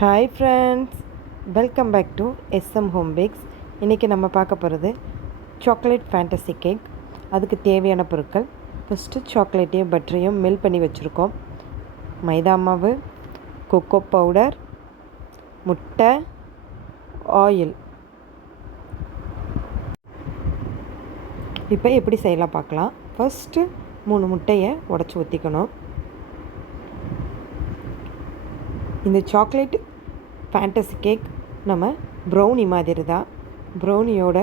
Hi friends, welcome back to SM Home Bakes. இன்றைக்கி நம்ம பார்க்க போகிறது சாக்லேட் ஃபேண்டசி கேக். அதுக்கு தேவையான பொருட்கள், ஃபஸ்ட்டு சாக்லேட்டையும் பட்டரையும் மெல்ட் பண்ணி வச்சுருக்கோம். மைதா மாவு, கொக்கோ பவுடர், முட்டை, ஆயில். இப்போ எப்படி செய்யலாம் பார்க்கலாம். ஃபஸ்ட்டு 3 முட்டையை உடச்சி ஊற்றிக்கணும். இந்த சாக்லேட் ஃபேண்டசி கேக் நம்ம ப்ரௌனி மாதிரி தான். ப்ரௌனியோட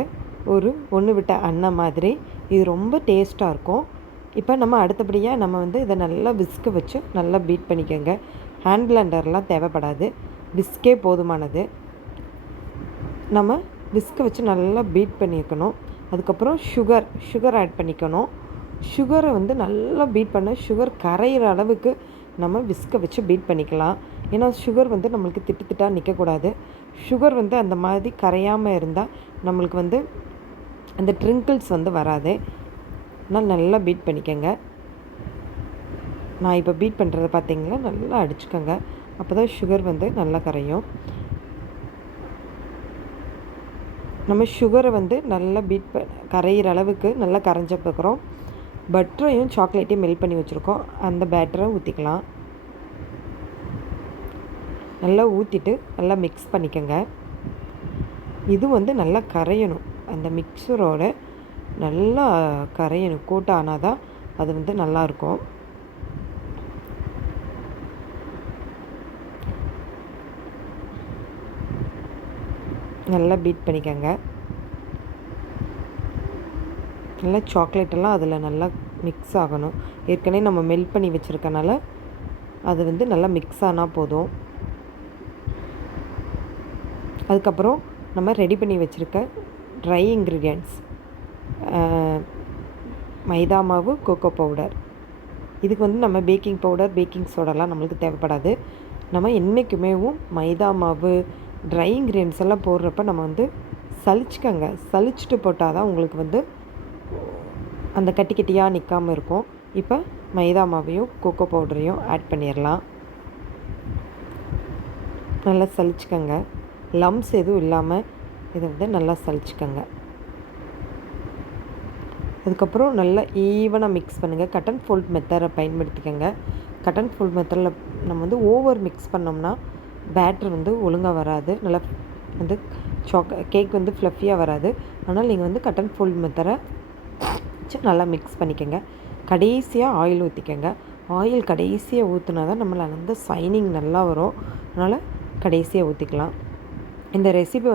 ஒன்று விட்ட அண்ணன் மாதிரி. இது ரொம்ப டேஸ்ட்டாக இருக்கும். இப்போ நம்ம அடுத்தபடியாக நம்ம இதை நல்லா விஸ்க வச்சு நல்லா பீட் பண்ணிக்கோங்க. ஹேண்ட் பிளெண்டர்லாம் தேவைப்படாது, விஸ்கே போதுமானது. நம்ம விஸ்க வச்சு நல்லா பீட் பண்ணிக்கணும். அதுக்கப்புறம் சுகர் ஆட் பண்ணிக்கணும். சுகரை நல்லா பீட் பண்ண சுகர் கரையிற அளவுக்கு நம்ம விஸ்க வச்சு பீட் பண்ணிக்கலாம். ஏன்னா சுகர் நம்மளுக்கு திட்டாக நிற்கக்கூடாது. சுகர் அந்த மாதிரி கரையாமல் இருந்தால் நம்மளுக்கு அந்த ட்ரிங்கிள்ஸ் வராது. ஆனால் நல்லா பீட் பண்ணிக்கோங்க. நான் இப்போ பீட் பண்ணுறத பார்த்தீங்களா, நல்லா அடிச்சுக்கோங்க. அப்போ தான் சுகர் நல்லா கரையும். நம்ம சுகரை நல்லா கரையிற அளவுக்கு நல்லா கரைஞ்சப்பறம் பட்டரையும் சாக்லேட்டையும் மெல்ட் பண்ணி வச்சுருக்கோம். அந்த பேட்டரை ஊற்றிக்கலாம். நல்லா ஊற்றிட்டு நல்லா மிக்ஸ் பண்ணிக்கோங்க. இது நல்லா கரையணும். அந்த மிக்சரோட நல்லா கரையணும். கோட் ஆனால் தான் அது நல்லாயிருக்கும். நல்லா பீட் பண்ணிக்கோங்க. நல்லா சாக்லேட்டெல்லாம் அதில் நல்லா மிக்ஸ் ஆகணும். ஏற்கனவே நம்ம மெல்ட் பண்ணி வச்சுருக்கனால அது நல்லா மிக்ஸ் ஆனால் போதும். அதுக்கப்புறம் நம்ம ரெடி பண்ணி வச்சுருக்க ட்ரை இன்க்ரீடியன்ட்ஸ், மைதா மாவு, கொக்கோ பவுடர். இதுக்கு நம்ம பேக்கிங் பவுடர், பேக்கிங் சோடாலாம் நம்மளுக்கு தேவைப்படாது. நம்ம என்றைக்குமேவும் மைதா மாவு, ட்ரை இன்க்ரீடியன்ட்ஸ் எல்லாம் போடுறப்ப நம்ம சலிச்சுக்கோங்க. சலிச்சுட்டு போட்டால் தான் உங்களுக்கு அந்த கட்டி கட்டியாக நிற்காமல் இருக்கும். இப்போ மைதா மாவையும் கொக்கோ பவுடரையும் ஆட் பண்ணிடலாம். நல்லா சலிச்சுக்கோங்க. லம்ஸ் எதுவும் இல்லாமல் இதை நல்லா சலிச்சுக்கோங்க. அதுக்கப்புறம் நல்லா ஈவனாக மிக்ஸ் பண்ணுங்கள். கட் அண்ட் ஃபோல்ட் மெத்தடை பயன்படுத்திக்கோங்க. கட் அண்ட் ஃபோல்ட் மெத்தடில் நம்ம ஓவர் மிக்ஸ் பண்ணோம்னா பேட்டர் ஒழுங்காக வராது. நல்லா கேக் ஃப்ளஃபியாக வராது. அதனால் நீங்கள் கட் அண்ட் ஃபோல்ட் மெத்தடை வச்சு நல்லா மிக்ஸ் பண்ணிக்கோங்க. கடைசியாக ஆயில் ஊற்றிக்கோங்க. ஆயில் கடைசியாக ஊற்றினா தான் நம்மளை சைனிங் நல்லா வரும். அதனால் கடைசியாக ஊற்றிக்கலாம். இந்த ரெசிபி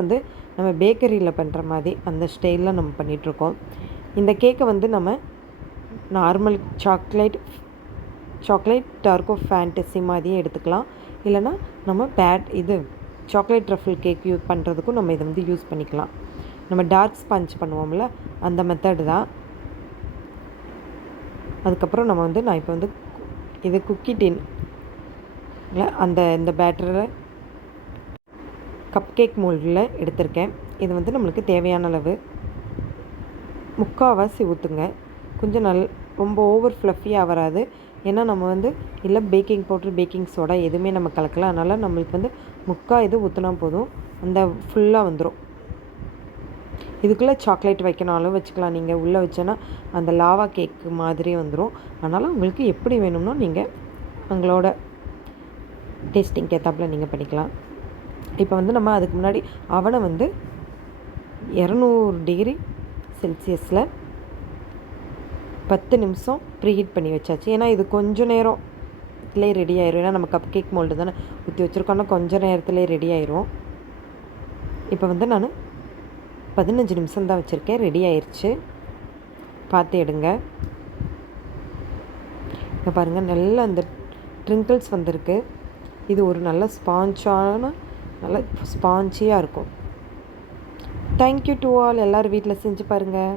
நம்ம பேக்கரியில் பண்ணுற மாதிரி அந்த ஸ்டைலில் நம்ம பண்ணிகிட்ருக்கோம். இந்த கேக்கை நம்ம நார்மல் சாக்லேட் டார்க்கோ ஃபேண்டசி மாதிரியே எடுத்துக்கலாம். இல்லைனா நம்ம சாக்லேட் ட்ரஃபிள் கேக் யூஸ் பண்ணுறதுக்கும் நம்ம இதை யூஸ் பண்ணிக்கலாம். நம்ம டார்க் ஸ்பஞ்ச் பண்ணுவோம்ல, அந்த மெத்தடு தான். அதுக்கப்புறம் நம்ம நான் இப்போ இது குக்கி டின் இந்த பேட்டரை கப் கேக் மோல்டில் எடுத்திருக்கேன். இது நம்மளுக்கு தேவையான அளவு முக்கால்வாசி ஊற்றுங்க. கொஞ்சம் ரொம்ப ஓவர் ஃப்ளஃபியாக வராது. ஏன்னா நம்ம இல்லை பேக்கிங் பவுடர், பேக்கிங் சோடா எதுவுமே நம்ம கலக்கலாம். அதனால் நம்மளுக்கு முக்கால் இது ஊற்றினா போதும், அந்த ஃபுல்லாக வந்துடும். இதுக்குள்ளே சாக்லேட் வைக்கணாலும் வச்சுக்கலாம். நீங்கள் உள்ளே வச்சோன்னா அந்த லாவா கேக் மாதிரி வந்துடும். அதனால் உங்களுக்கு எப்படி வேணும்னோ நீங்கள் உங்களோட டேஸ்டிங் ஏற்றாப்புல நீங்கள் பண்ணிக்கலாம். இப்போ நம்ம அதுக்கு முன்னாடி அவனை 200 டிகிரி செல்சியஸில் 10 நிமிஷம் ப்ரீஹீட் பண்ணி வச்சாச்சு. ஏன்னா இது கொஞ்சம் நேரத்துலேயே ரெடி ஆயிரும். ஏன்னா நம்ம கப் கேக் மோல்டு தானே ஊற்றி வச்சுருக்கோன்னா கொஞ்சம் நேரத்துலேயே ரெடி ஆயிரும். இப்போ நான் 15 நிமிஷம் தான் வச்சுருக்கேன். ரெடி ஆயிடுச்சு. பார்த்து எடுங்க. இங்கே பாருங்கள், நல்லா அந்த ட்ரிங்கிள்ஸ் வந்திருக்கு. இது ஒரு நல்ல நல்ல ஸ்பாஞ்சியாக இருக்கும். Thank you to all. எல்லோரும் வீட்டில் செஞ்சு பாருங்கள்.